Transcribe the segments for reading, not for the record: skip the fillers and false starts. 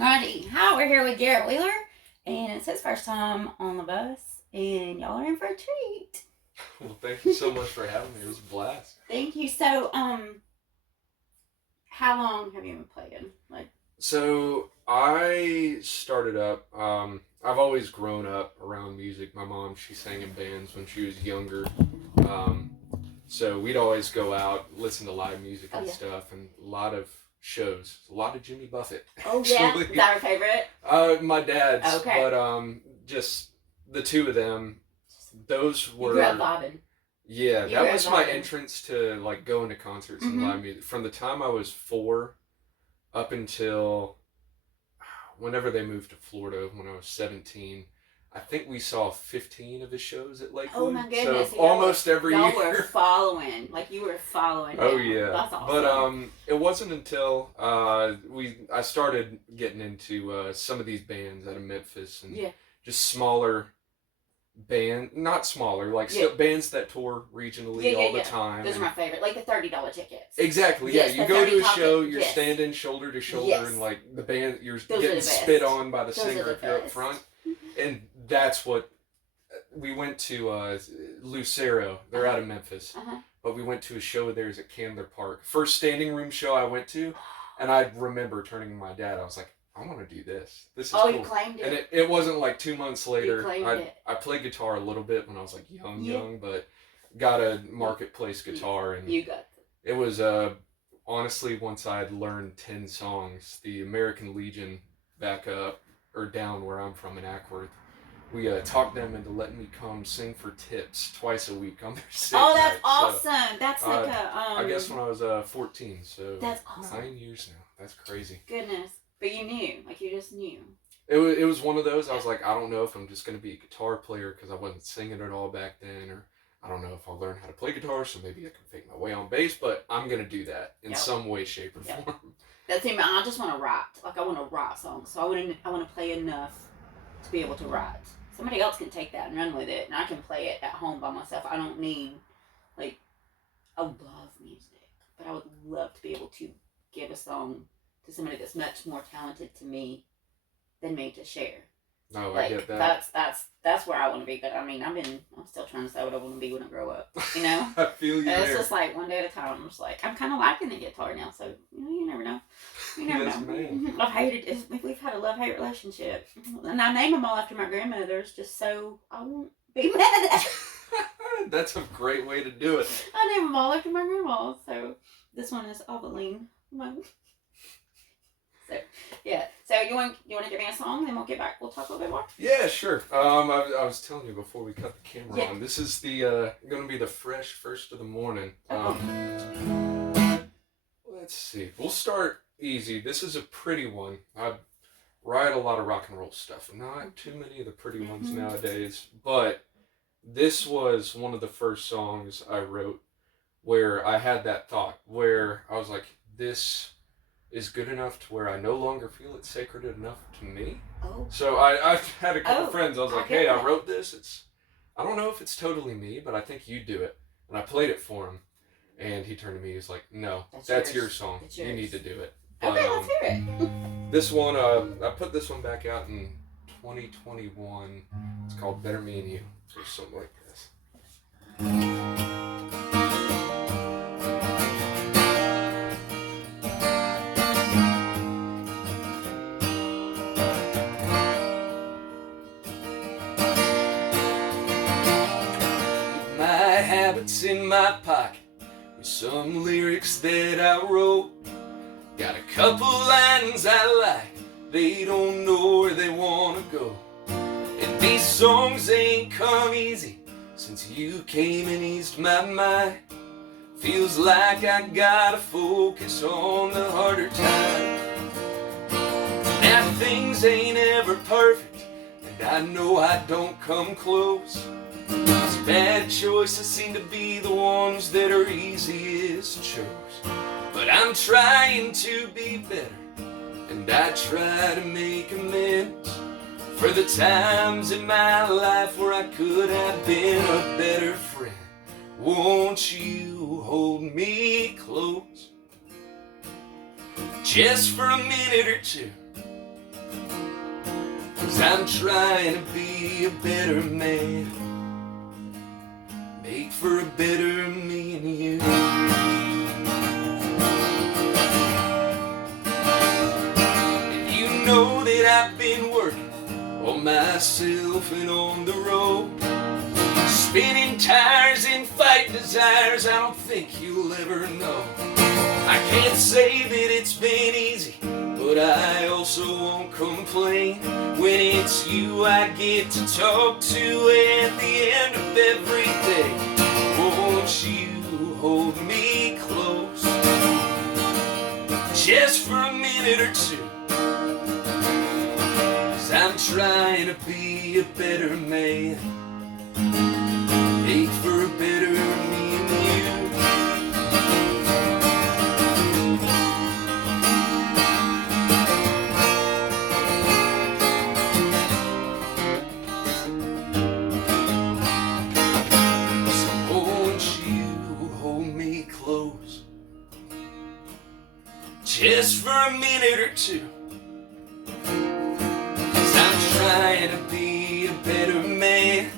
Righty. Hi, we're here with Garrett Wheeler, and it's his first time on the bus, and y'all are in for a treat. Well, thank you so much for having me. It was a blast. Thank you. So, how long have you been playing? So I started up. I've always grown up around music. My mom, she sang in bands when she was younger. So we'd always go out, listen to live music and stuff, and a lot of shows. A lot of Jimmy Buffett. Oh yeah, is that our favorite? My dad's. Okay. But just the two of them. Those were. You grew up vibing. Yeah, that was my entrance to like going to concerts and live music. From the time I was 4 up until whenever they moved to Florida when I was 17. I think we saw 15 of his shows at Lakewood. Oh my goodness! So almost every year. Y'all were following, you were following. Oh him. yeah, That's awesome. But it wasn't until I started getting into some of these bands out of Memphis and just smaller not smaller, bands that tour regionally all the time. Those are my favorite, like the $30 tickets. Exactly, yes, you go to a show, you're standing shoulder to shoulder, and like the band, you're getting spit on by the singer if you're up front. And that's what, we went to Lucero, they're out of Memphis, but we went to a show of theirs at Candler Park. First standing room show I went to, and I remember turning to my dad, I was like, I want to do this. This is cool. You claimed it. And it wasn't like 2 months later. I played guitar a little bit when I was like young, but got a marketplace guitar, and you got it was honestly, once I had learned 10 songs, the American Legion back up or down where I'm from in Ackworth, we talked them into letting me come sing for tips twice a week on their sick Oh, that's night. awesome. That's like I guess when I was 14, so that's awesome. 9 years now. That's crazy. Goodness. But you knew, you just knew. It was one of those, I was like, I don't know if I'm just going to be a guitar player because I wasn't singing at all back then, or I don't know if I'll learn how to play guitar, so maybe I can fake my way on bass, but I'm going to do that in some way, shape, or form. That's it. I just want to write. I want to write songs, so I want to play enough to be able to write. Somebody else can take that and run with it, and I can play it at home by myself. I don't need, I love music, but I would love to be able to give a song to somebody that's much more talented than me to share. No, I get that. That's where I want to be. But I mean, I'm still trying to say what I want to be when I grow up. You know. I feel you. It's just like one day at a time. I'm just like, I'm kind of liking the guitar now. So you never know. You never know. Man. I've hated it. We've had a love-hate relationship, and I name them all after my grandmothers, just so I won't be mad at them. That's a great way to do it. I name them all after my grandma. So this one is Aveline. So you want to give me a song, then we'll get back. We'll talk a little bit more. Yeah, sure. I was telling you before we cut the camera on. This is the going to be the fresh first of the morning. Let's see. We'll start easy. This is a pretty one. I write a lot of rock and roll stuff. Not too many of the pretty ones nowadays, but this was one of the first songs I wrote where I had that thought, where I was like, this is good enough to where I no longer feel it's sacred enough to me. Oh. So I've had a couple friends, I was like, hey, I wrote this. I don't know if it's totally me, but I think you do it. And I played it for him, and he turned to me, he was like, no, that's your song. You need to do it. But, okay, let's hear it. This one, I put this one back out in 2021. It's called Better Me and You, or something like this. Habits in my pocket with some lyrics that I wrote. Got a couple lines I like, they don't know where they wanna go. And these songs ain't come easy since you came and eased my mind. Feels like I gotta focus on the harder times. Now things ain't ever perfect, and I know I don't come close. These bad choices seem to be the ones that are easiest to choose. But I'm trying to be better, and I try to make amends for the times in my life where I could have been a better friend. Won't you hold me close, just for a minute or two? I'm trying to be a better man, make for a better me and you. And you know that I've been working on myself and on the road, spinning tires and fighting desires I don't think you'll ever know. I can't say that it's been easy, but I also won't complain when it's you I get to talk to at the end of every day. Won't you hold me close, just for a minute or two? 'Cause I'm trying to be a better man, make for a better me and you. Just for a minute or two, 'cause I'm trying to be a better man,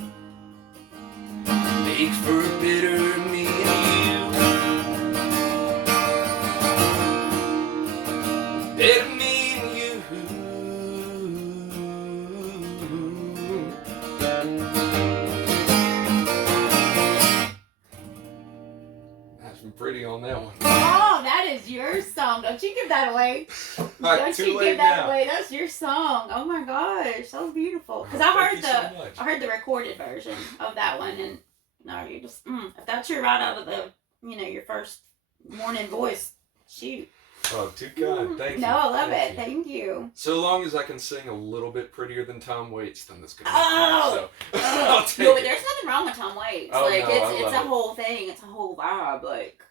make for a better me and you, better me and you. That's been pretty on that one. That is your song. Don't you give that away. Don't you give that away. That's your song. Oh my gosh, that was beautiful. Because I heard the recorded version of that one, and no, you just if that's your right out of the your first morning voice, shoot. Oh, too kind. Thank you. No, I love it. Thank you. So long as I can sing a little bit prettier than Tom Waits, then that's gonna be fun. I'll take no, but it. there's nothing wrong with Tom Waits. Oh, like no, it's a whole thing. It's a whole vibe. Like.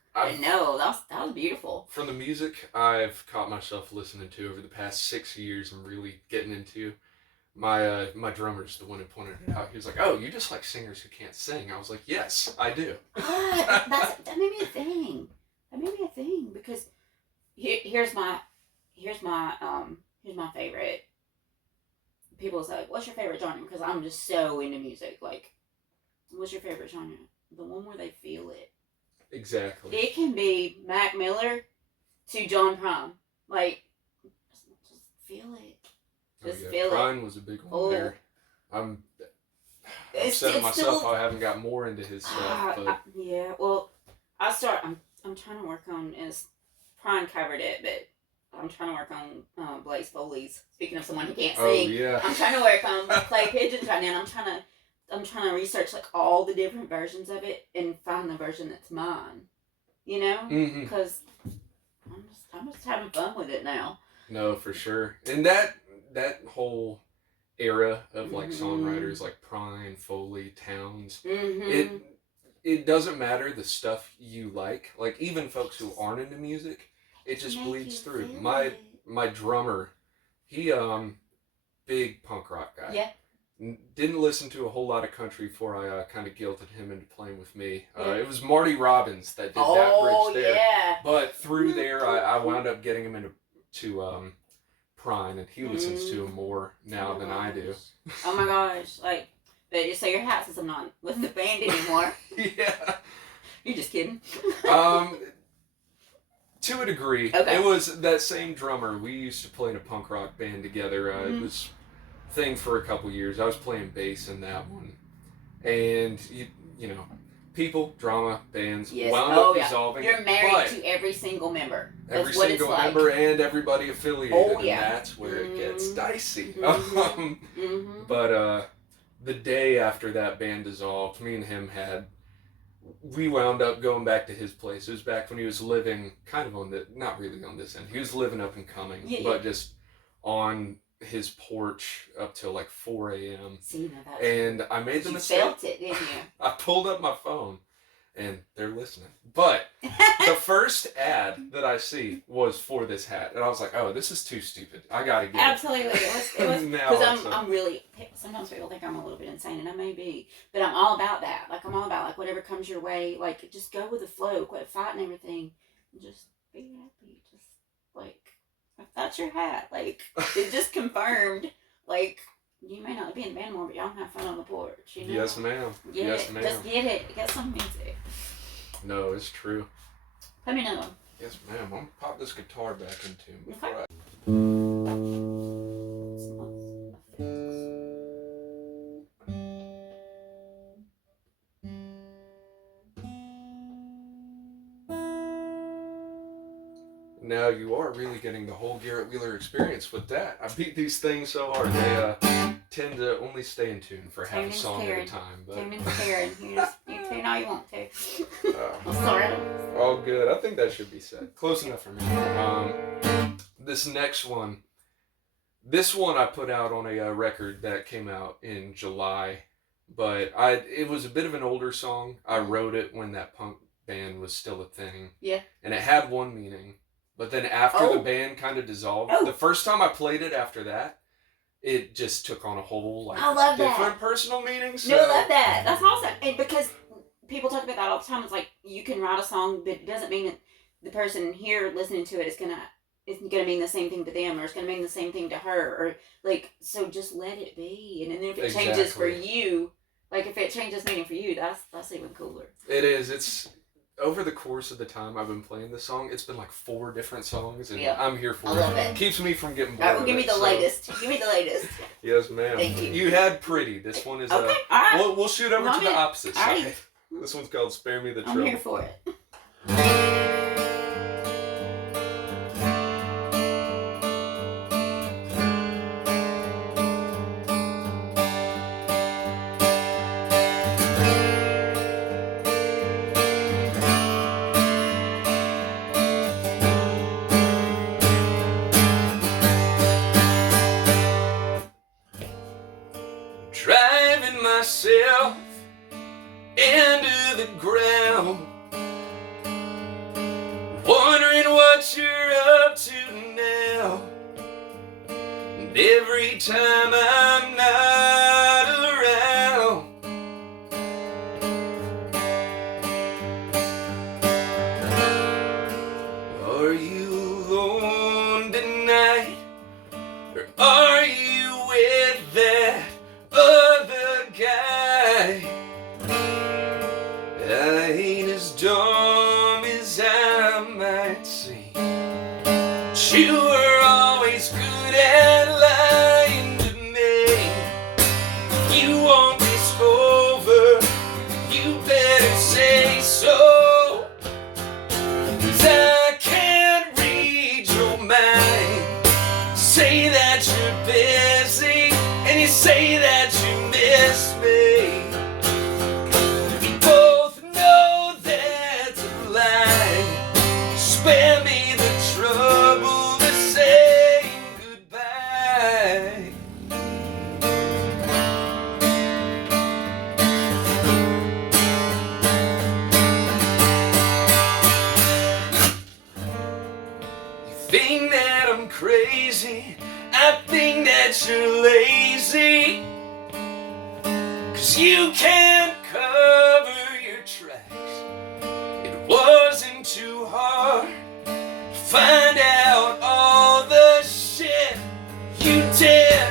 No, that was beautiful. From the music I've caught myself listening to over the past 6 years and really getting into, my drummer's the one who pointed it out. He was like, "Oh, you just like singers who can't sing." I was like, "Yes, I do." That made me a thing. Because here's my favorite. People say, "What's your favorite genre?" Because I'm just so into music. Like, what's your favorite genre? The one where they feel it. Exactly. It can be Mac Miller to John Prine. Like, just feel it. Just feel it. Prine was a big one there. I've said myself still, I haven't got more into his stuff. But yeah, well, I'm trying to work on, as Prine covered it, but I'm trying to work on Blaze Foley's. Speaking of someone who can't sing. Oh, yeah. I'm trying to work on Clay Pigeons right now, and I'm trying to research like all the different versions of it and find the version that's mine, because I'm just having fun with it now. No, for sure. And that whole era of like songwriters like Prine, Foley, Towns, it doesn't matter the stuff you like. Like even folks who aren't into music, it just bleeds through. My drummer, he big punk rock guy. Yeah. Didn't listen to a whole lot of country before I kind of guilted him into playing with me. It was Marty Robbins that did that bridge there. Yeah. But through there, I wound up getting him into Prine, and he listens to him more now than I do. Oh my gosh! Like, so your hat says I'm not with the band anymore. Yeah. You're just kidding. To a degree. Okay. It was that same drummer. We used to play in a punk rock band together. It was thing for a couple years. I was playing bass in that one, and you know, people, drama, bands wound up dissolving. You're married to every single member. That's every what single it's like. member and everybody affiliated. And that's where it gets dicey. But the day after that band dissolved, me and him we wound up going back to his place. It was back when he was living kind of not really on this end. He was living up and coming, but just on his porch up till like 4 a.m. And I made the mistake. You felt it, didn't you? I pulled up my phone, and they're listening. But the first ad that I see was for this hat, and I was like, "Oh, this is too stupid. I gotta get it." Absolutely, it was because I'm really. Sometimes people think I'm a little bit insane, and I may be, but I'm all about that. Like I'm all about like whatever comes your way. Like just go with the flow, quit fighting everything, and just be happy. Just like. That's your hat. Like, it just confirmed, like, You may not be in the band anymore, but y'all can have fun on the porch. You know? Yes, ma'am. Yes, ma'am. Just get it. Get some music. No, it's true. Let me know. Yes, ma'am. I'm gonna pop this guitar back in tune before Okay. Now you are really getting the whole Garrett Wheeler experience with that. I beat these things so hard. They tend to only stay in tune for half a song at a time. But Tuning's Karen. You tune all you want to. I'm sorry. All good. I think that should be said. Close enough for me. This next one. This one I put out on a record that came out in July. But it was a bit of an older song. I wrote it when that punk band was still a thing. Yeah. And it had one meaning. But then after the band kind of dissolved, the first time I played it after that, it just took on a whole I love different that. personal meaning. So. No, I love that. That's awesome. And because people talk about that all the time. It's like you can write a song, but it doesn't mean that the person here listening to it is gonna mean the same thing to them, or it's gonna mean the same thing to her, or like, so just let it be. And then if it changes for you, like if it changes meaning for you, that's even cooler. It is. It's over the course of the time I've been playing this song, it's been like 4 different songs, and I'm here for it. I love it. Keeps me from getting bored. All right, well, give me the latest. Give me the latest. Yes, ma'am. Thank you. You had Pretty. This one is okay. All right. We'll shoot over to the opposite side. Right. This one's called Spare Me the Trouble. I'm here for it. Driving myself into the ground, wondering what you're up to now. And every time I'm not around, are you alone tonight, or are you with that other guy? I ain't as dumb as I might seem. But you were always good at lying to me. You want this over, you better say so. 'Cause I can't read your mind. Say that you're busy, and you say that you miss me. We both know that's a lie. Spare me the trouble of saying goodbye. You think that I'm crazy, I think that you're lazy, 'cause you can't cover your tracks. It wasn't too hard to find out all the shit you did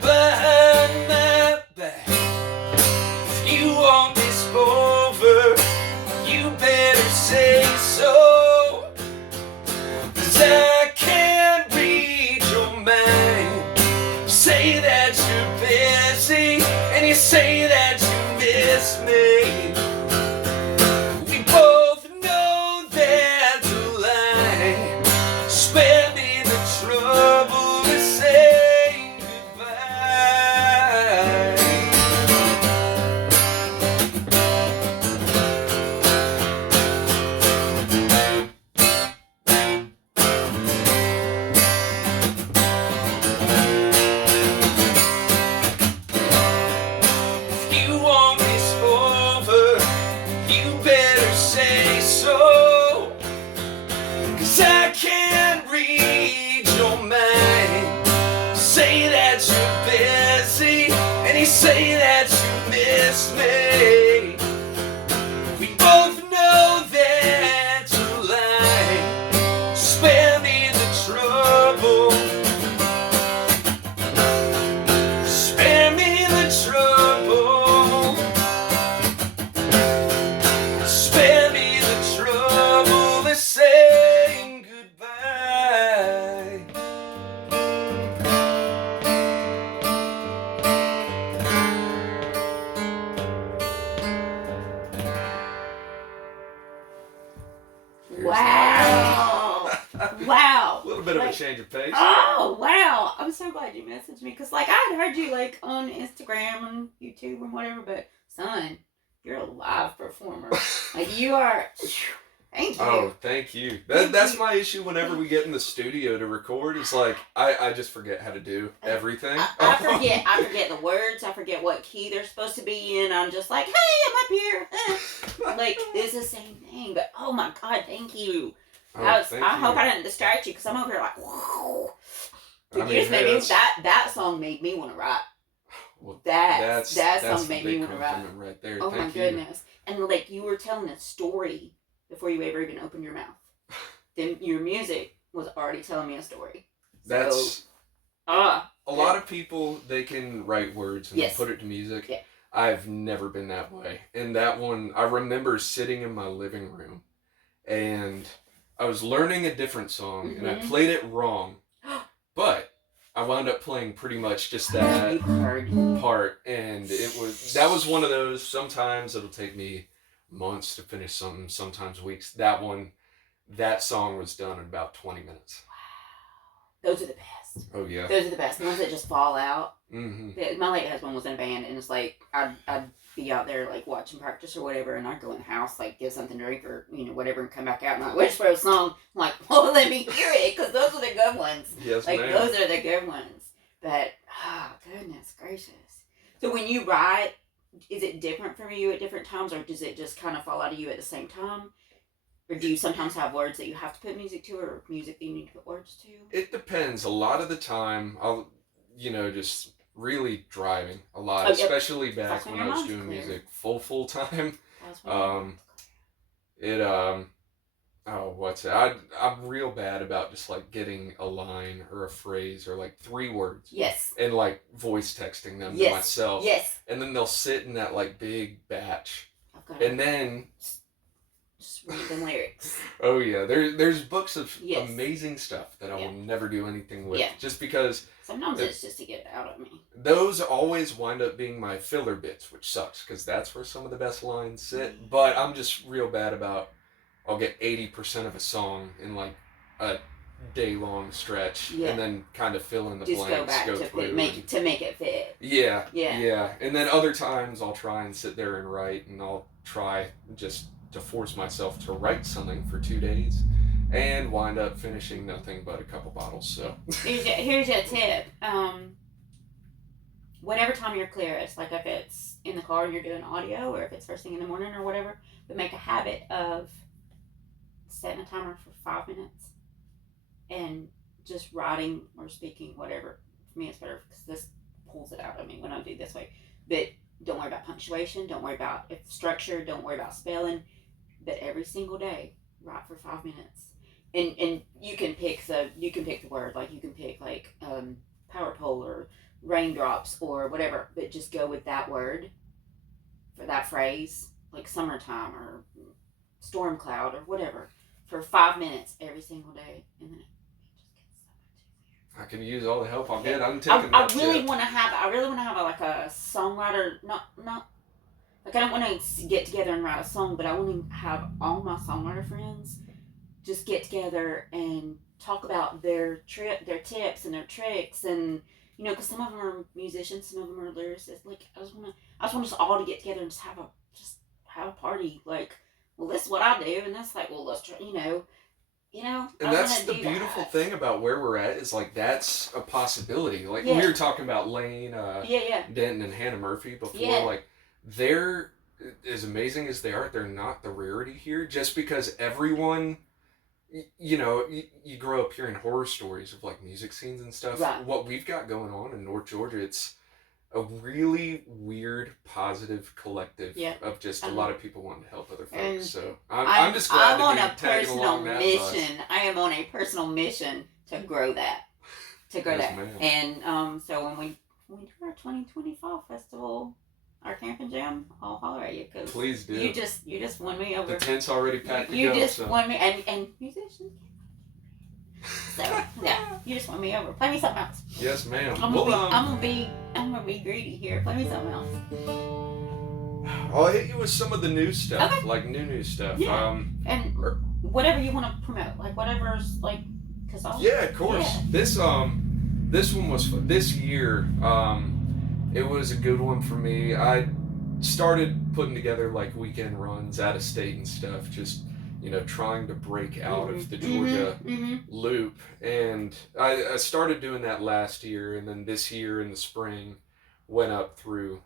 behind my back. If you want this over, you better say so. 'Cause I can't read your mind. Say that you're busy, and you say that you miss me. Wow. Wow. A little bit of a change of pace. Oh, wow. I'm so glad you messaged me. Because, like, I had heard you, like, on Instagram and YouTube and whatever. But, son, you're a live performer. Like, you are... Thank you. Oh, thank you. That's my issue whenever we get in the studio to record. It's like, I just forget how to do everything. I forget the words. I forget what key they're supposed to be in. I'm just like, hey, I'm up here. Like, it's the same thing. But, oh, my God, thank you. I hope I didn't distract you because I'm over here like, whoa. That song made me want to rap. Well, that song made me want to rap. Right there. Oh, my goodness. And, like, you were telling a story before you ever even opened your mouth. Then your music was already telling me a story. That's a lot of people, they can write words and put it to music. Yeah. I've never been that way. And that one, I remember sitting in my living room and I was learning a different song and I played it wrong. But I wound up playing pretty much just that part. And that was one of those, sometimes it'll take me months to finish something, sometimes weeks. That song was done in about 20 minutes. Wow. Those are the best. Oh, yeah. Those are the best. The ones that just fall out. Mm-hmm. My late husband was in a band, and it's like, I'd be out there, like, watching practice or whatever, and I'd go in the house, like, get something to drink or, whatever, and come back out, and like, where's for a song? I'm like, well, let me hear it, because those are the good ones. Yes, like, ma'am. Those are the good ones. But, goodness gracious. So when you write, is it different for you at different times, or does it just kind of fall out of you at the same time? Or do you sometimes have words that you have to put music to, or music that you need to put words to? It depends. A lot of the time, I'll, just really driving a lot, especially back when I was doing music full time. I'm real bad about just like getting a line or a phrase or like 3 words. Yes. And like voice texting them to myself. Yes. And then they'll sit in that like big batch. And then just read the lyrics. Oh yeah, there's books of amazing stuff that I will never do anything with, just because sometimes it's just to get it out of me. Those always wind up being my filler bits, which sucks because that's where some of the best lines sit. But I'm just real bad about, I'll get 80% of a song in like a day-long stretch, and then kind of fill in the blanks, go through to make it fit. Yeah. And then other times I'll try and sit there and write, and I'll try just to force myself to write something for 2 days, and wind up finishing nothing but a couple bottles. So here's your tip. Whatever time you're clearest, like if it's in the car and you're doing audio, or if it's first thing in the morning or whatever, but make a habit of setting a timer for 5 minutes and just writing or speaking, whatever. For me, it's better because this pulls it out of me when I do this way. But don't worry about punctuation. Don't worry about structure. Don't worry about spelling. But every single day, write for 5 minutes. And you can pick the word, like you can pick like power pole or raindrops or whatever, but just go with that word for that phrase, like summertime or storm cloud or whatever, for 5 minutes every single day, and then it just gets so much easier. I can use all the help I'll get. I'm taking. I really want to have like a songwriter, not like I don't want to get together and write a song, but I want to have all my songwriter friends just get together and talk about their tips and their tricks, and because some of them are musicians, some of them are lyricists. Like I just want us all to get together and just have a party. Like, well, this is what I do, and that's like, well, let's try, And that's the beautiful thing about where we're at, is like that's a possibility. Like we were talking about Lane, Denton, and Hannah Murphy before. Yeah. Like they're as amazing as they are. They're not the rarity here, just because everyone. You grow up hearing horror stories of like music scenes and stuff. Right. What we've got going on in North Georgia, it's a really weird, positive collective of just a lot of people wanting to help other folks. And so I'm just glad to be tagging along that bus. I am on a personal mission to grow that. Ma'am. And so when we do our 2020 Fall Festival, our camp and jam, I'll holler at you. Cause please do. You just won me over. The tent's already packed to You go, just so. won me, and musicians. So you just won me over. Play me something else. Yes, ma'am. I'm gonna be greedy here. Play me something else. I'll hit you with some of the new stuff, okay. like new stuff. Yeah. whatever you want to promote, like whatever's like, cause yeah, of course. Yeah. This one was fun. This year. It was a good one for me. I started putting together like weekend runs out of state and stuff, just trying to break out of the Georgia loop. And I started doing that last year, and then this year in the spring went up through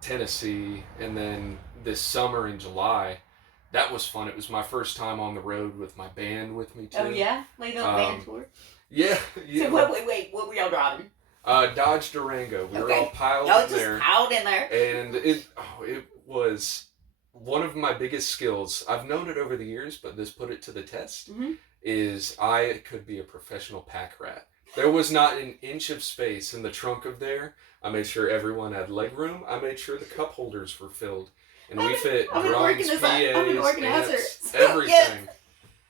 Tennessee, and then this summer in July. That was fun. It was my first time on the road with my band with me too. Oh yeah, like a band tour. Yeah. So wait, what were y'all driving? Dodge Durango. We were all piled in there. Piled in there. And it was one of my biggest skills. I've known it over the years, but this put it to the test. Is I could be a professional pack rat. There was not an inch of space in the trunk of there. I made sure everyone had leg room. I made sure the cup holders were filled. And we fit drums, PAs, amps, everything. Yes.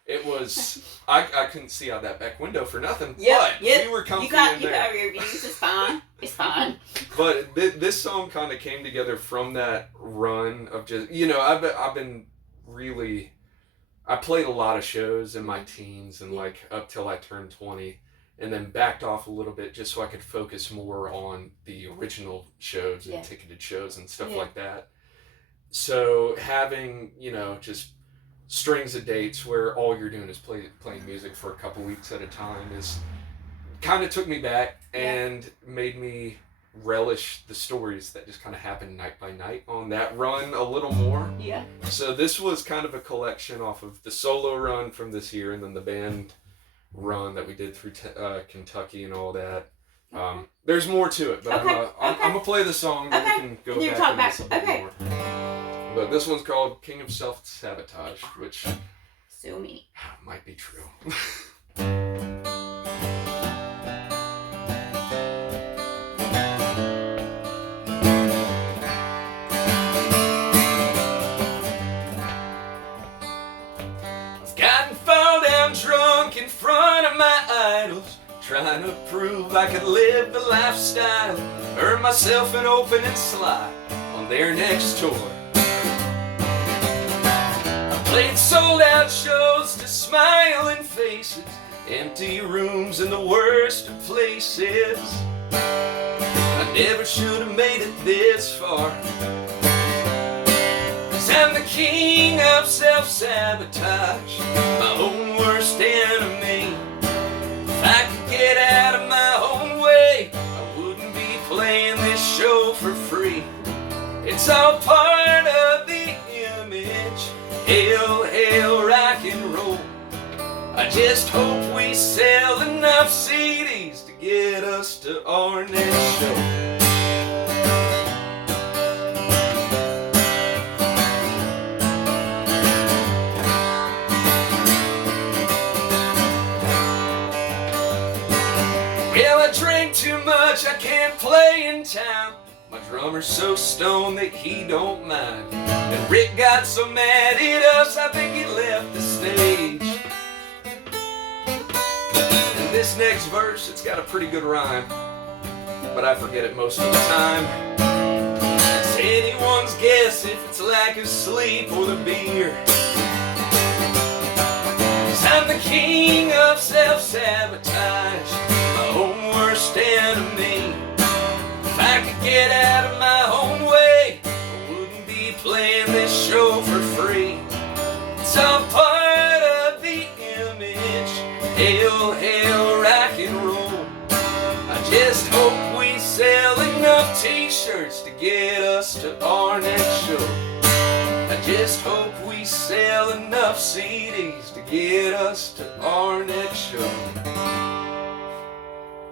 It was, I couldn't see out that back window for nothing, but we were comfy in there. You got your views, it's fine, it's fine. But this song kind of came together from that run of just, I've been really, I played a lot of shows in my teens and like up till I turned 20, and then backed off a little bit just so I could focus more on the original shows and ticketed shows and stuff like that. So having, just strings of dates where all you're doing is playing music for a couple weeks at a time is kind of took me back and made me relish the stories that just kind of happened night by night on that run a little more. Yeah. So this was kind of a collection off of the solo run from this year and then the band run that we did through Kentucky and all that. There's more to it, but I'm going to play the song and we can go back into this a bit more. But this one's called King of Self-Sabotage, which sue me. Might be true. I've gotten fall down drunk in front of my idols, trying to prove I could live the lifestyle, earn myself an opening slot on their next tour. Played sold-out shows to smiling faces, empty rooms in the worst of places. I never should have made it this far, 'cause I'm the king of self-sabotage, my own worst enemy. If I could get out of my own way, I wouldn't be playing this show for free. It's all part of the image. Hail, hail, rock and roll. I just hope we sell enough CDs to get us to our next show. Well, I drank too much, I can't play in town. My drummer's so stoned that he don't mind. And Rick got so mad at us, I think he left the stage. And this next verse, it's got a pretty good rhyme, but I forget it most of the time. It's anyone's guess if it's lack of sleep or the beer. 'Cause I'm the king of self-sabotage, my own worst enemy. If I could get out of my own way, I wouldn't be playing this show for free. It's all part of the image. Hail, hail, rock and roll. I just hope we sell enough t-shirts to get us to our next show. I just hope we sell enough CDs to get us to our next show.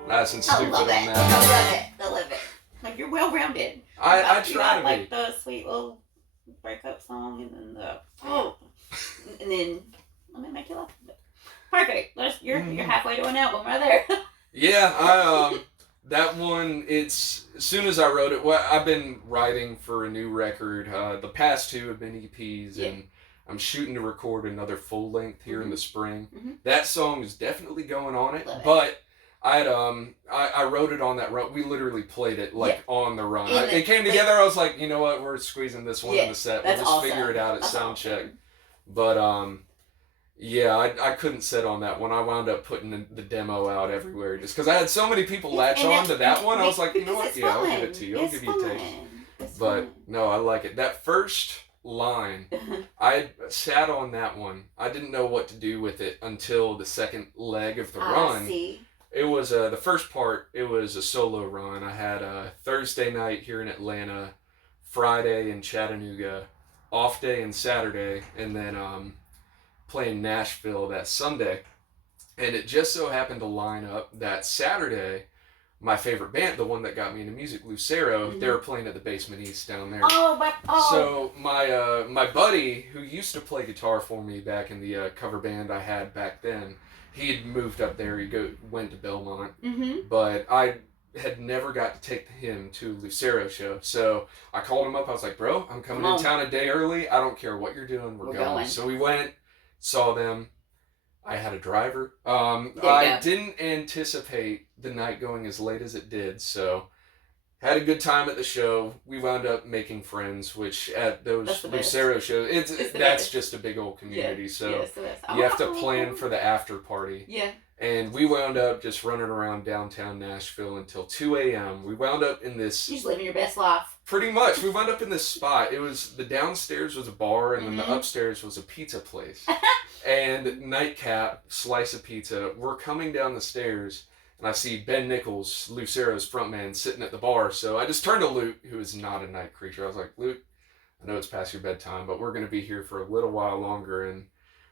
Nice and stupid on that. I love it. Like, you're well-rounded. I try to be. Like the sweet little breakup song and then and then let me make you laugh a bit. Perfect. You're halfway to an album right there. Yeah, that one, it's, as soon as I wrote it, I've been writing for a new record. The past two have been EPs, and I'm shooting to record another full length here in the spring. That song is definitely going on it, but I wrote it on that run. We literally played it on the run. It came together. I was like, you know what? We're squeezing this one in the set. We'll just figure it out at sound check. But Yeah, I couldn't sit on that one. I wound up putting the demo out everywhere just because I had so many people latch on to that one. I was like, you know what? Yeah, I'll give it to you. I'll give you a taste. But no, I like it. That first line, I sat on that one. I didn't know what to do with it until the second leg of the run. See. It was the first part. It was a solo run. I had Thursday night here in Atlanta, Friday in Chattanooga, off day and Saturday, and then playing Nashville that Sunday. And it just so happened to line up that Saturday, my favorite band, the one that got me into music, Lucero, they were playing at the Basement East down there. So my buddy, who used to play guitar for me back in the cover band I had back then, he had moved up there. He went to Belmont. But I had never got to take him to a Lucero show. So I called him up. I was like, bro, I'm coming in town a day early. I don't care what you're doing. We're going. So we went, saw them. I had a driver. I didn't anticipate the night going as late as it did, so had a good time at the show. We wound up making friends, which at those Lucero shows, that's just a big old community, so you have to plan for the after party. Yeah. And we wound up just running around downtown Nashville until 2 a.m. We wound up in this... You're just living your best life. Pretty much. We wound up in this spot. It was... The downstairs was a bar, and then the upstairs was a pizza place. And nightcap, slice of pizza. We're coming down the stairs, and I see Ben Nichols, Lucero's frontman, sitting at the bar. So I just turned to Luke, who is not a night creature. I was like, Luke, I know it's past your bedtime, but we're going to be here for a little while longer. And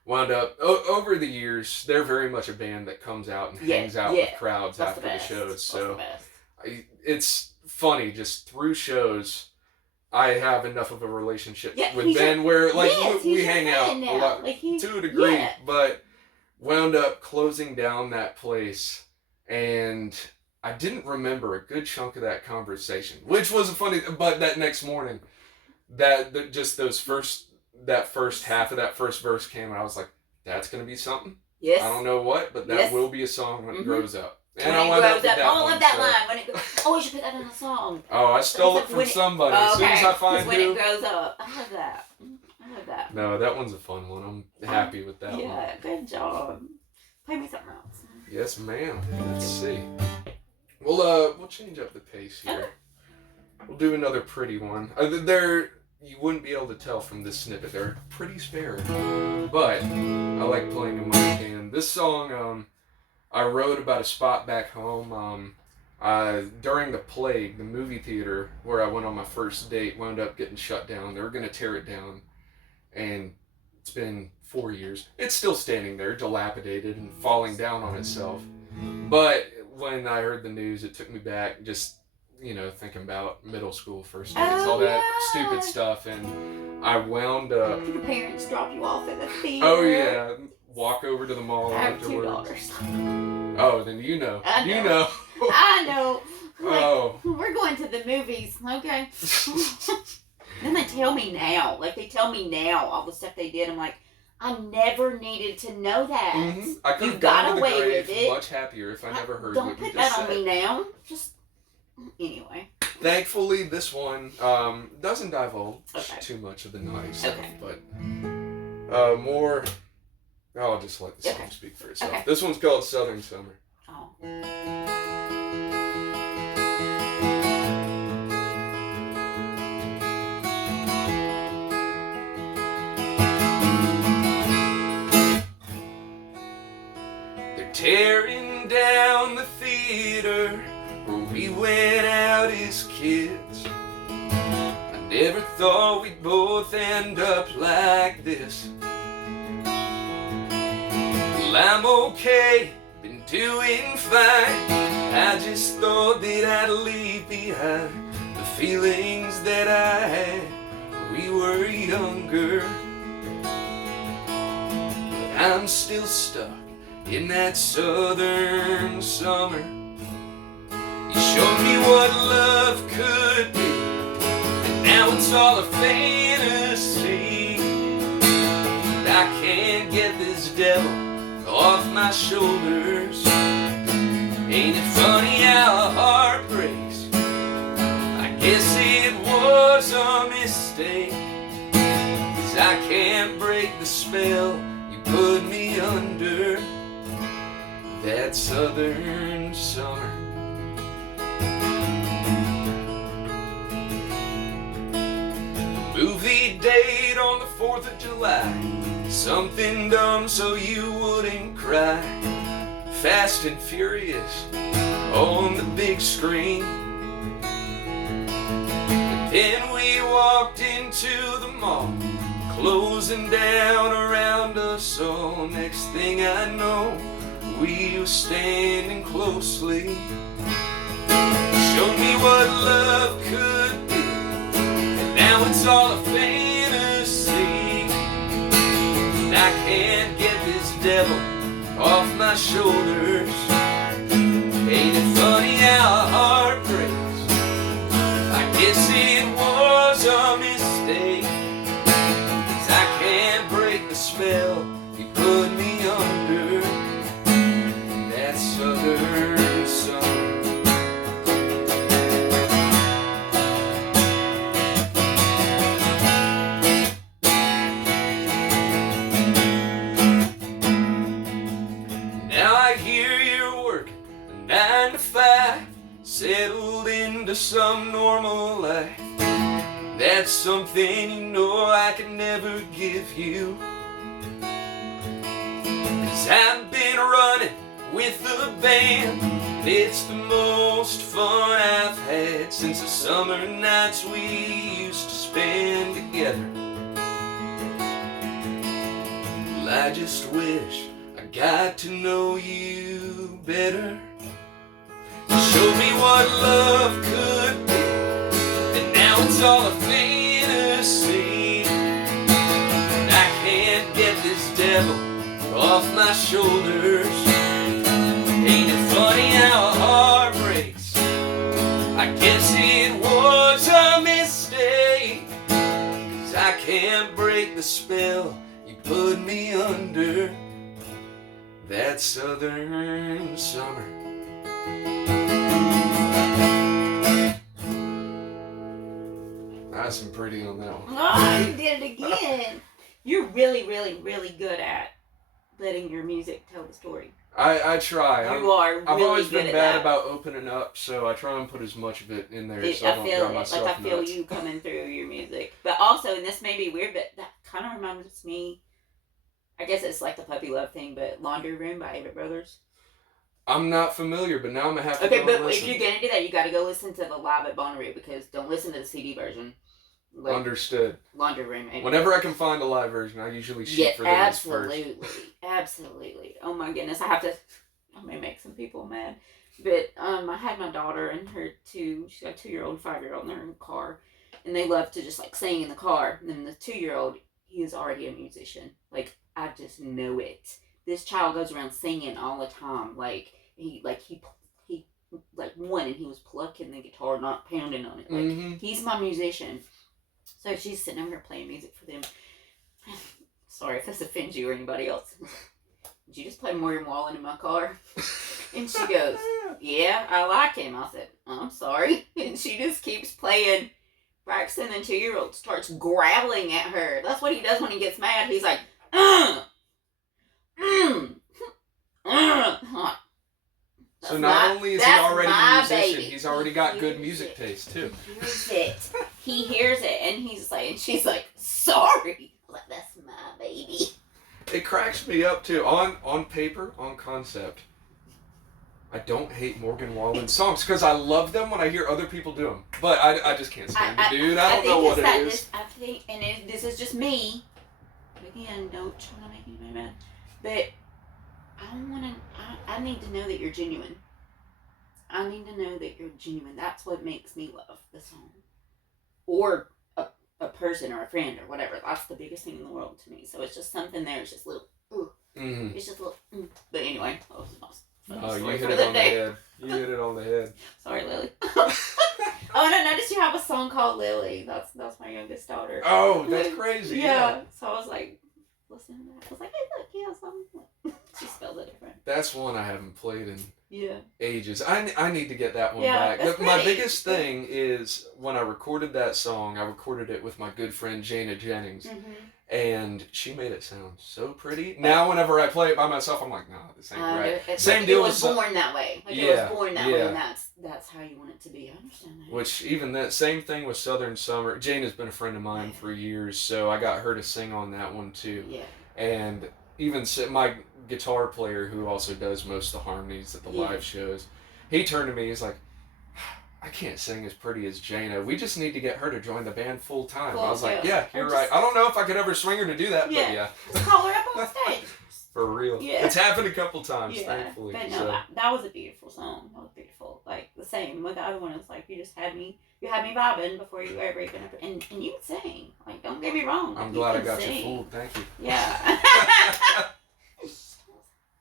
wound up, over the years, they're very much a band that comes out and hangs out with crowds after the shows. So it's funny, just through shows, I have enough of a relationship with Ben where we hang out a lot, to a degree, but wound up closing down that place, and I didn't remember a good chunk of that conversation, which was funny. But that next morning, that first half of that first verse came, and I was like, that's going to be something. Yes. I don't know what, but that will be a song when it grows up. And I wound up with that one. I love that line. When it goes, we should put that in a song. Oh, I stole it from somebody. As soon as I find who. When it grows up. I love that. No, that one's a fun one. I'm happy with that one. Yeah, good job. Play me something else. Yes, ma'am. Let's see. We'll change up the pace here. We'll do another pretty one. You wouldn't be able to tell from this snippet. They're pretty spare. But I like playing them when I can. This song, I wrote about a spot back home. During the Plague, the movie theater where I went on my first date wound up getting shut down. They were going to tear it down. And it's been 4 years. It's still standing there, dilapidated and falling down on itself. But when I heard the news, it took me back, just thinking about middle school, first dates, all that stupid stuff, and I wound up... Did your parents drop you off at the theater? Oh, yeah. Walk over to the mall afterwards. I have $2. Oh, then you know. I know. You know. I know. We're going to the movies, okay? Then they tell me now. All the stuff they did. I'm like, I never needed to know that. Mm-hmm. I could have gone away with it. Much happier if I never heard what you just said. Don't put that on me now. Just... Anyway. Thankfully, this one doesn't divulge too much of the naughty stuff, but more... I'll just let the song speak for itself. This one's called Southern Summer. Oh. They're tearing down the theater where we went out as kids. I never thought we'd both end up like this. Well, I'm okay, been doing fine. I just thought that I'd leave behind the feelings that I had when we were younger. But I'm still stuck in that southern summer. You showed me what love could be, and now it's all a fantasy. But I can't get this devil off my shoulders. Ain't it funny how a heart breaks? I guess it was a mistake, 'cause I can't break the spell you put me under that southern summer. Movie date on the 4th of July, something dumb so you wouldn't cry. Fast and Furious on the big screen. And then we walked into the mall, closing down around us all. Next thing I know, we were standing closely. Showed me what love could be, and now it's all a fantasy. And I can't get this devil off my shoulders. Ain't it funny how a heart breaks? I guess it was a mistake, 'cause I can't break the spell you put me under that southern sun. Now I hear you're working a 9 to 5, settled into some normal life. That's something you know I can never give you. 'Cause I've been running with the band, and it's the most fun I've had since the summer nights we used to spend together. Well, I just wish I got to know you better. You showed me what love could be, and now it's all a fantasy. And I can't get this devil off my shoulders. Ain't it funny how a heart breaks? I guess it was a mistake, 'cause I can't break the spell you put me under that southern summer. Nice and pretty on that one. Oh, you did it again. You're really, really, really good at letting your music tell the story. I try. You are really I've always good been at bad that. about opening up, so I try and put as much of it in there so I I don't feel drive it. myself Like I feel nuts. you coming through your music. But also, and this may be weird, but that kind of reminds me, I guess it's like the puppy love thing, but Laundry Room by Avett Brothers. I'm not familiar, but now I'm gonna have to Okay, go but and listen. if you're gonna do that, you got to go listen to the live at Bonnaroo, because don't listen to the CD version. Like, Understood. Laundry Room. Whenever I can find a live version, I usually shoot for those absolutely, first. absolutely. Oh my goodness, I may make some people mad, but I had my daughter and her she's got a 2-year-old, 5-year-old, and they're in the car, and they love to just like sing in the car. And then the 2-year-old, he is already a musician. Like, I just know it. This child goes around singing all the time. Like he won, and he was plucking the guitar, not pounding on it. Like, he's my musician. So she's sitting over here playing music for them. Sorry if this offends you or anybody else. Did you just play Morgan Wallen in my car? And she goes, yeah, I like him. I said, I'm sorry. And she just keeps playing. Braxton, the 2-year-old, starts growling at her. That's what he does when he gets mad. He's like, So not only is he already a musician, baby. he's already got good music taste too. He hears it, and she's like, sorry. I'm like, that's my baby. It cracks me up too. On paper, on concept, I don't hate Morgan Wallen's songs because I love them when I hear other people do them. But I just can't stand the dude. I don't know what it is. This is just me. Again, don't try to make anybody mad. But I need to know that you're genuine. I need to know that you're genuine. That's what makes me love the song. Or a person or a friend or whatever. That's the biggest thing in the world to me. So it's just something there. It's just a little, ooh. Mm-hmm. It's just a little, But anyway, that was awesome. Oh, you hit it on the head. You hit it on the head. Sorry, Lily. Oh, and I noticed you have a song called Lily. That's my youngest daughter. Oh, that's crazy. Yeah. So I was like, listening to that. I was like, hey, look, yeah, something. She spelled it different. That's one I haven't played in Yeah. ages. I need to get that one back. My biggest thing is when I recorded that song, I recorded it with my good friend Jana Jennings. Mm-hmm. And she made it sound so pretty. Now, whenever I play it by myself, I'm like, no, this ain't right. Same deal with... It was born that way. Like, it was born that way, and that's how you want it to be. I understand that. Which, even that same thing with Southern Summer. Jane has been a friend of mine for years, so I got her to sing on that one, too. Yeah. And even my guitar player, who also does most of the harmonies at the live shows, he turned to me, he's like, I can't sing as pretty as Jana. We just need to get her to join the band full time. I was like, yeah, you're right. I don't know if I could ever swing her to do that, but yeah. Just call her up on stage. For real. Yeah. It's happened a couple times, thankfully. But no, that was a beautiful song. That was beautiful. Like, the same with the other one. It's like, you had me vibing before you ever even, and you can sing. Like, don't get me wrong. Like, I'm glad I got you fooled. Thank you. Yeah.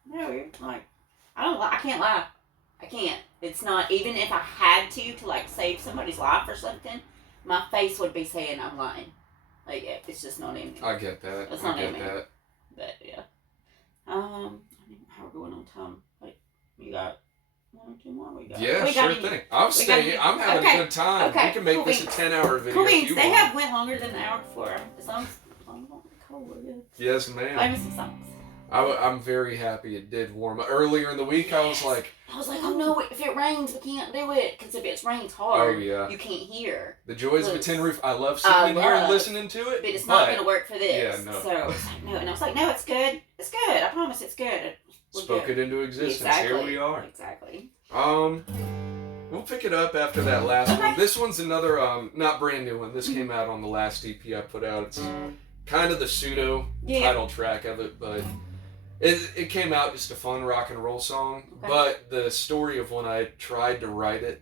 No, you're like, I can't lie. I can't. It's not, even if I had to like save somebody's life or something, my face would be saying I'm lying. Like, it's just not in me. I get that. It's not in me. But yeah. How are we going on time? Like, you got 1 or 2 more? Sure thing. I'm having a good time. Okay. We can make this a 10-hour video. Cool beans. They have went longer than an hour before. The songs don't cold. Yes, ma'am. Play me some songs. I'm very happy it did warm up. Earlier in the week, I was like, oh no, if it rains, we can't do it. Because if it rains hard, you can't hear. The joys of a tin roof. I love sitting in here and listening to it. But it's not going to work for this. Yeah, no. So, it's like, no. And I was like, no, it's good. It's good. I promise it's good. Spoke it into existence. Exactly. Here we are. Exactly. We'll pick it up after that last one. This one's another, not brand new one. This came out on the last EP I put out. It's kind of the pseudo title track of it, but... It came out just a fun rock and roll song, but the story of when I tried to write it,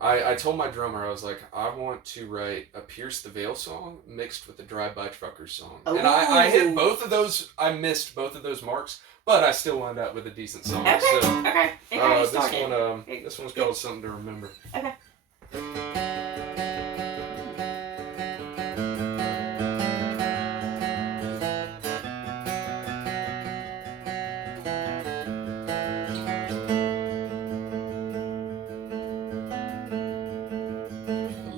I told my drummer, I was like, I want to write a Pierce the Veil song mixed with a Drive-By Truckers song. And I hit both of those, I missed both of those marks, but I still wound up with a decent song. Okay. This one's called Something to Remember. Okay.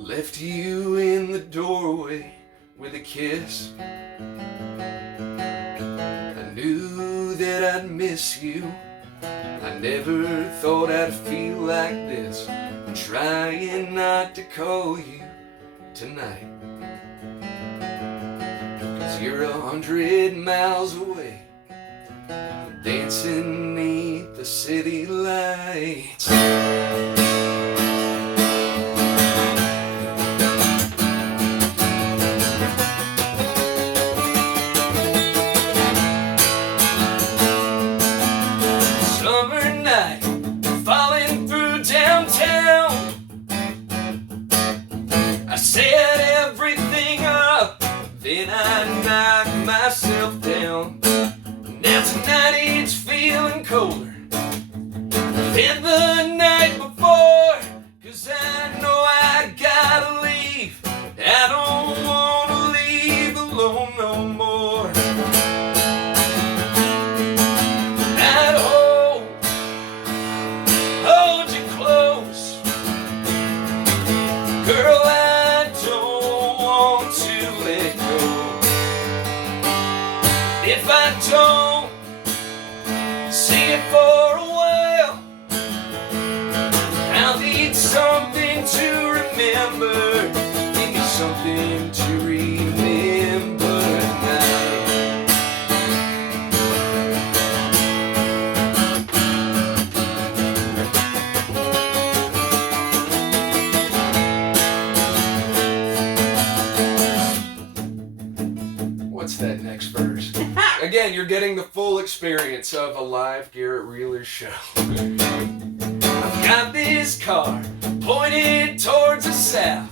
Left you in the doorway with a kiss. I knew that I'd miss you. I never thought I'd feel like this. I'm trying not to call you tonight, 'cause you're 100 miles away, dancing beneath the city lights. Set everything up, then I knock myself down. Now tonight it's feeling colder than the night before, 'cause I know I gotta leave. I don't wanna leave alone no more. I'd hold you close, girl. If I don't see it for a while, I'll need something to remember. Give me something to remember tonight. What's that next verse? Again, you're getting the full experience of a live Garrett Reeler show. I've got this car pointed towards the south.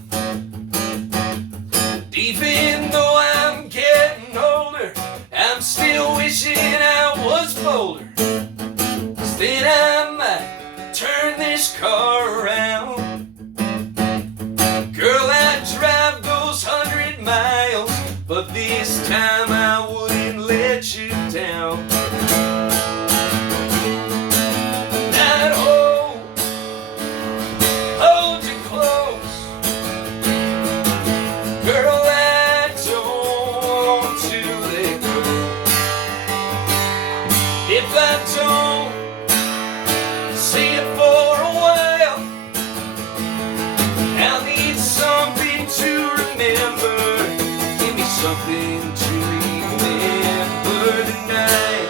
Even though I'm getting older, I'm still wishing I was bolder. 'Cause then I might turn this car around. Girl, I drive those 100 miles, but this time I wouldn't let you down. I'd hold you close, girl. I don't want to I don't see it for a while, I'll need something to remember. Give me something to remember tonight.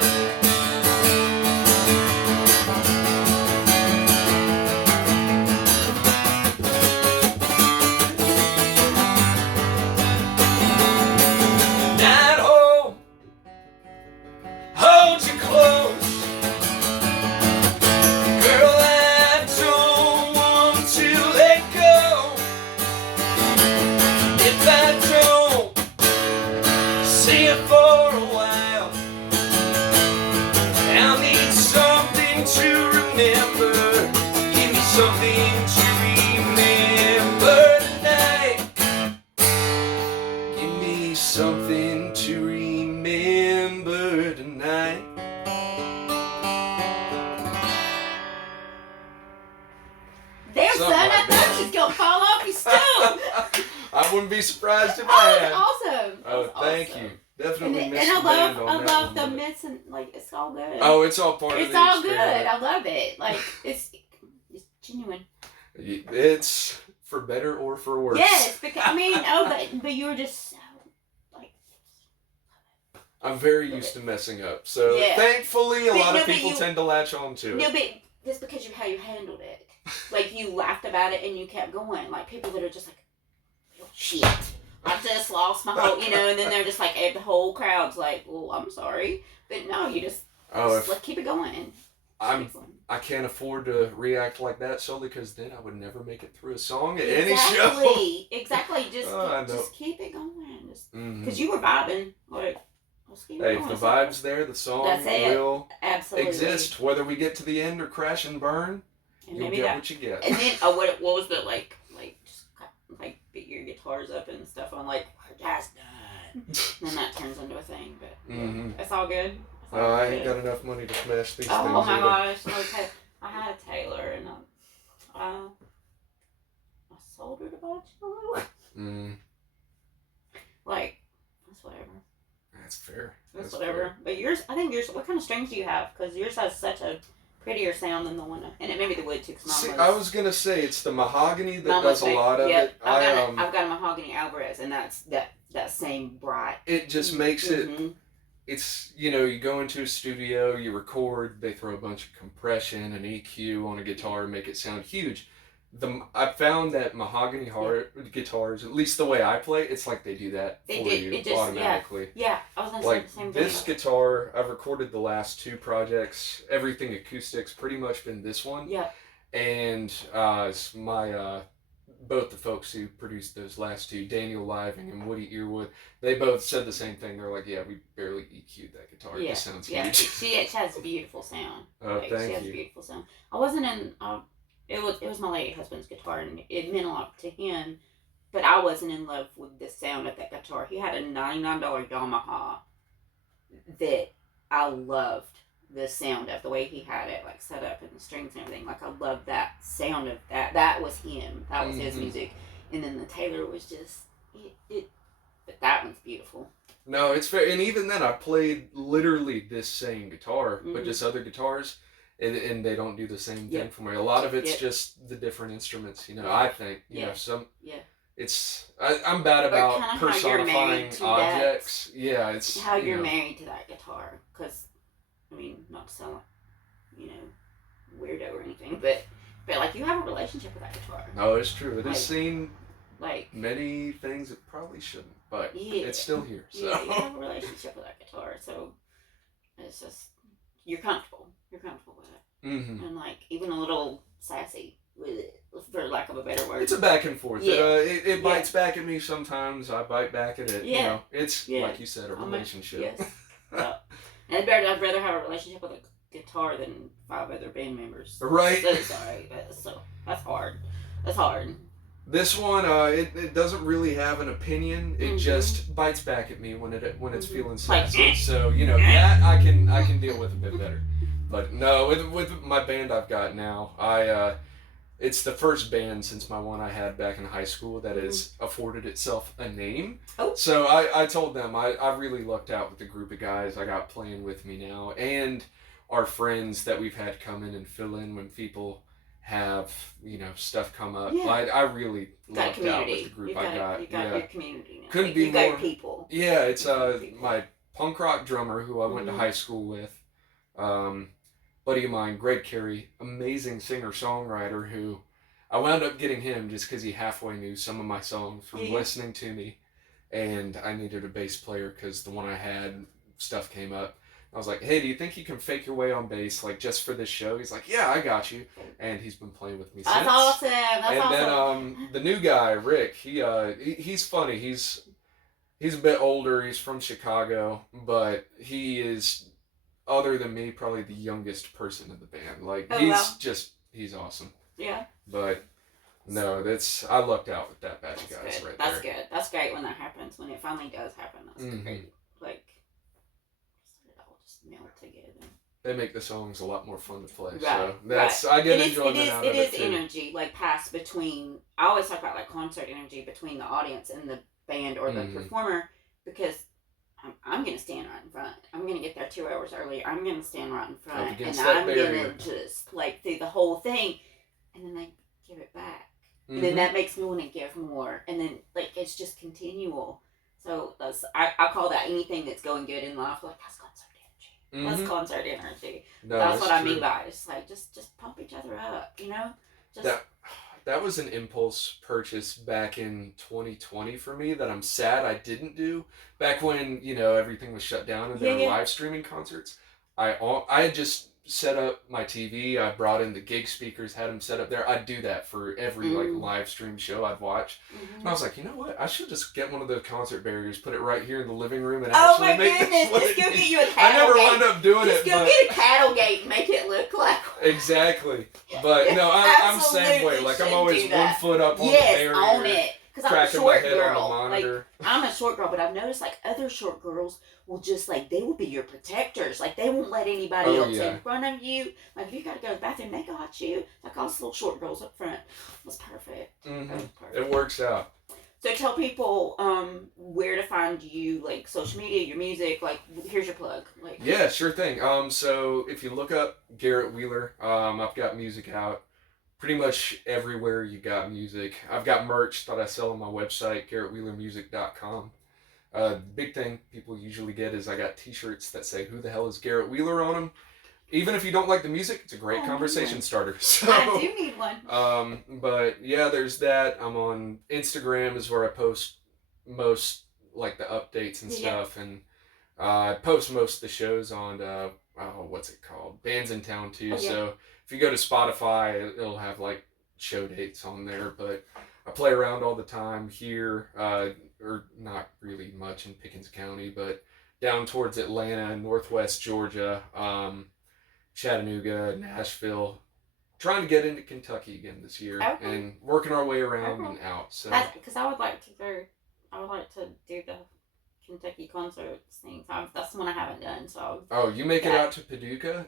Something to remember tonight. There, son, I thought she was gonna fall off your stool. I wouldn't be surprised if I had. Awesome. Oh, thank you. Definitely missed the and band I on that love one, the but- missing. Like, it's all good. Oh, it's all part of It's the all good. experiment. I love it. Like, it's genuine. It's for better or for worse. Yes, because I mean, but you were just so like. I'm very used to messing up, so Yeah. thankfully a But lot no, of but people you- tend to latch on to No, it. but just because you how you handled it, like you laughed about it and you kept going. Like people that are just like, oh, shit, I just lost my whole, and then they're just like, the whole crowd's like, well, I'm sorry, but no, you just like, keep it going. I can't afford to react like that solely because then I would never make it through a song at any show. Exactly. Just keep it going. Just because you were vibing, like. Hey, if the vibe's there, the song will absolutely exist, whether we get to the end or crash and burn. And you'll get what you get. And then, what was the like just like beat your guitars up and stuff on like we're just done. And then that turns into a thing, but it's all good. I ain't got enough money to smash these things. Oh my gosh! I had a Taylor and I soldered a bunch of like that's whatever. That's fair. That's whatever. Fair. But yours, I think yours. What kind of strings do you have? Because yours has such a prettier sound than the one, and it may be the wood too. See, I was gonna say it's the mahogany that does a lot of it. I've got a mahogany Alvarez, and that's that same bright. It just makes it. It's you go into a studio, you record, they throw a bunch of compression and EQ on a guitar, make it sound huge. I found that mahogany guitars, at least the way I play, it's like they do that for you automatically. Yeah, I was gonna say the same thing. This guitar, I've recorded the last 2 projects, everything acoustics, pretty much been this one. Yeah. And my both the folks who produced those last 2, Daniel Living and Woody Earwood, they both said the same thing. They're like, yeah, we barely EQ'd that guitar. Yeah, It sounds yeah. huge. She has a beautiful sound. Oh, thank you. She has a beautiful sound. I wasn't in. It was my late husband's guitar, and it meant a lot to him. But I wasn't in love with the sound of that guitar. He had a $99 Yamaha that I loved the sound of, the way he had it like set up and the strings and everything. Like I loved that sound of that. That was him. That was his music. And then the Taylor was just it. But that one's beautiful. No, it's fair. And even then, I played literally this same guitar, but just other guitars. And they don't do the same thing for me. A lot of it's just the different instruments, I think. You know, some... Yeah. It's... I'm bad about personifying objects. Yeah, it's... How you're married to that guitar. Because, I mean, not to sound like, weirdo or anything, but like, you have a relationship with that guitar. No, it's true. It has seen like many things it probably shouldn't, but it's still here. So. Yeah, you have a relationship with that guitar, so it's just... You're comfortable. You're comfortable with it. And like even a little sassy with it, for lack of a better word. It's a back and forth. It bites back at me sometimes. I bite back at it. Yeah. It's like you said, a relationship. Yes. And I'd rather have a relationship with a guitar than 5 other band members. Right. Sorry. That's hard. That's hard. This one, it doesn't really have an opinion. It just bites back at me when it's feeling sassy. So that I can deal with a bit better. But no, with my band I've got now, it's the first band since my one I had back in high school that has afforded itself a name. Oh. So I told them I really lucked out with the group of guys I got playing with me now, and our friends that we've had come in and fill in when people have, stuff come up. Yeah. I really lucked out with the group You've I got. You got your community now. Couldn't be you more. got people. Yeah, it's my punk rock drummer who I went to high school with. Buddy of mine, Greg Carey, amazing singer-songwriter who I wound up getting him just because he halfway knew some of my songs from listening to me. And I needed a bass player because the one I had, stuff came up. I was like, hey, do you think you can fake your way on bass, like, just for this show? He's like, yeah, I got you. And he's been playing with me since. That's awesome. That's awesome. Then the new guy, Rick, he's funny. He's a bit older. He's from Chicago, but he is, other than me, probably the youngest person in the band. Like, he's awesome. Yeah. But no, I lucked out with that batch of guys right there. That's good. That's great when that happens. When it finally does happen, that's great. Like, it all just meld together. They make the songs a lot more fun to play. Right. So I get enjoyment out of it. It is energy, like, passed between. I always talk about, like, concert energy between the audience and the band or the performer, because I'm going to stand right in front. I'm going to get there 2 hours early. I'm going to stand right in front. And I'm going to just, like, do the whole thing. And then they give it back. And then that makes me want to give more. And then, like, it's just continual. So I call that anything that's going good in life, like, that's concert energy. That's concert energy. No, that's what I mean by it. It's like, just pump each other up, That was an impulse purchase back in 2020 for me that I'm sad I didn't do. Back when, everything was shut down and there were live streaming concerts. I had just set up my TV. I brought in the gig speakers, had them set up there. I'd do that for every live stream show I'd watch. And I was like, you know what? I should just get one of those concert barriers, put it right here in the living room, and actually make this what just go get you a cattle I never gate. wound up doing just it. Just go get a cattle gate and make it look like. Exactly. But no, I'm the same way. Like, I'm always 1 foot up on the barrier. Yes, on it. Because I'm a short girl. Like, I'm a short girl, but I've noticed, like, other short girls will just, like, they will be your protectors. Like, they won't let anybody else in front of you. Like, if you got to go to the bathroom, they got you. Like, all those little short girls up front. That's perfect. Perfect. It works out. So tell people where to find you, like, social media, your music. Like, here's your plug. Like, yeah, sure thing. So if you look up Garrett Wheeler, I've got music out pretty much everywhere you got music. I've got merch that I sell on my website, GarrettWheelerMusic.com. Big thing people usually get is I got t-shirts that say, who the hell is Garrett Wheeler on them? Even if you don't like the music, it's a great conversation starter. So, I do need one. But yeah, there's that. I'm on Instagram is where I post most, like, the updates and stuff. And I post most of the shows on, what's it called? Bands in Town too. So if you go to Spotify, it'll have, like, show dates on there. But I play around all the time here, or not really much in Pickens County, but down towards Atlanta, Northwest Georgia, Chattanooga, Nashville. Trying to get into Kentucky again this year and working our way around and out. So because I would like to do the Kentucky concerts things. That's the one I haven't done. So you make it out to Paducah?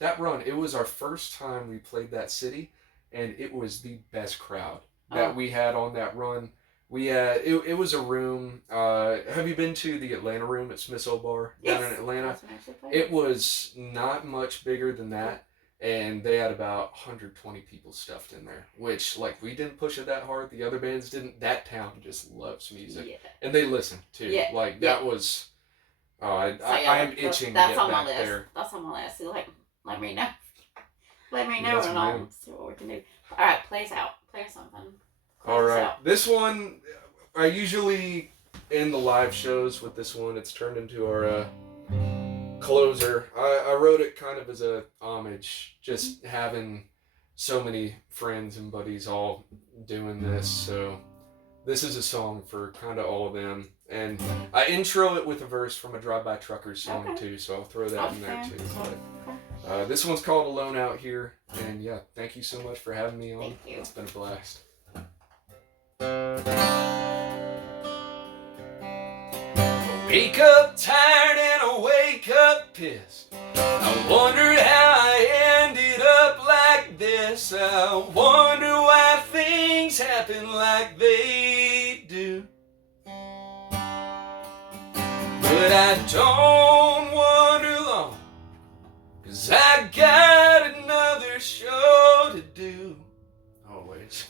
That run, it was our first time we played that city, and it was the best crowd that we had on that run. We had it was a room. Have you been to the Atlanta room at Smith's Old Bar down in Atlanta? It was not much bigger than that, and they had about 120 people stuffed in there. Which, like, we didn't push it that hard. The other bands didn't. That town just loves music, and they listen too. Like that was. I am itching to get back there. That's on my list. So, like, let me know. Let me know, and I'll see what we can do. All right, play us out. Play us something. All right, this one, I usually end the live shows with this one. It's turned into our closer. I wrote it kind of as a homage, just having so many friends and buddies all doing this. So this is a song for kind of all of them. And I intro it with a verse from a Drive-By Truckers song too, so I'll throw that in there too. But this one's called Alone Out Here. And yeah, thank you so much for having me on. Thank you. It's been a blast. I wake up tired and I wake up pissed. I wonder how I ended up like this. I wonder why things happen like they do. But I don't wonder long, 'cause 'cause I got another show to do. Always.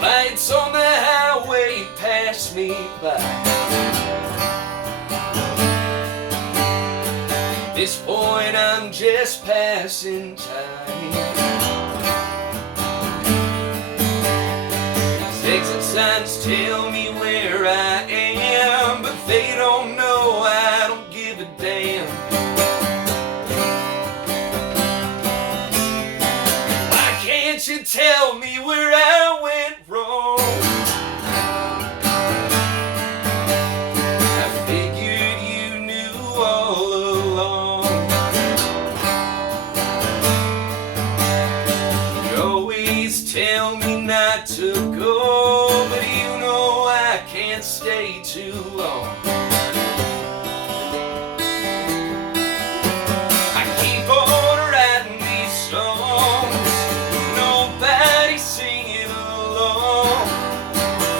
Lights on the highway pass me by. At this point I'm just passing time. These exit signs tell me where I am, but they don't know I don't give a damn. Why can't you tell me where I went wrong? I figured you knew all along. You always tell me not to go, but you know I can't stay too long. I keep on writing these songs, nobody singing along.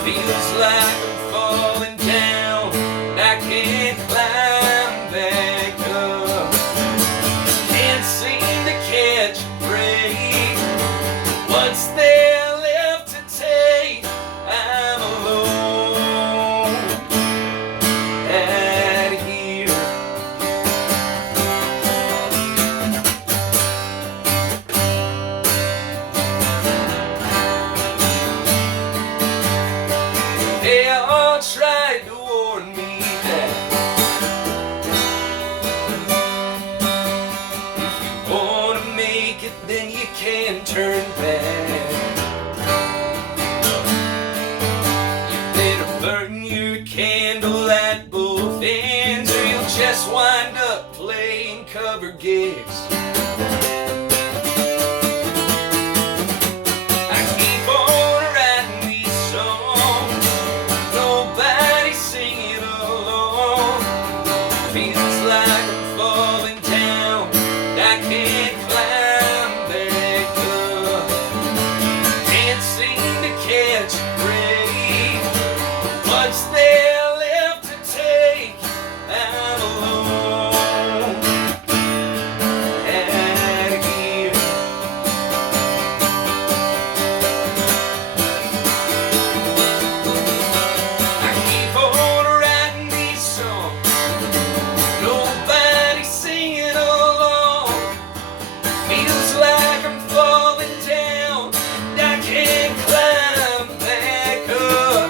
Feels like I'm falling down, I can't climb back up. Can't seem to catch a break. What's there left to take? I'm alone out here. They all tried to warn me that if you want to make it, then you can turn back. You better burn your candle at both ends, or you'll just wind up playing cover gigs. I keep on writing these songs, nobody singing along. Feels like I'm falling down, I can't climb back up. Can't seem to catch a break. What's there left to take? I'm alone out here. I keep on writing these songs, nobody singing along. Feels like I'm falling down, I can't climb back up.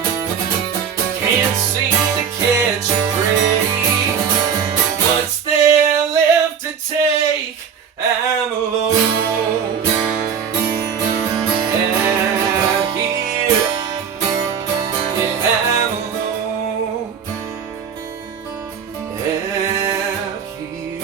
Can't seem to catch a break. What's there left to take? I'm alone out here. Yeah, I'm alone out here.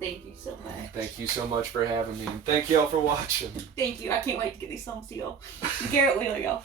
Thank you so much. Thank you so much for having me, and thank you all for watching. Thank you. I can't wait to get these songs to y'all. Garrett Wheeler, y'all.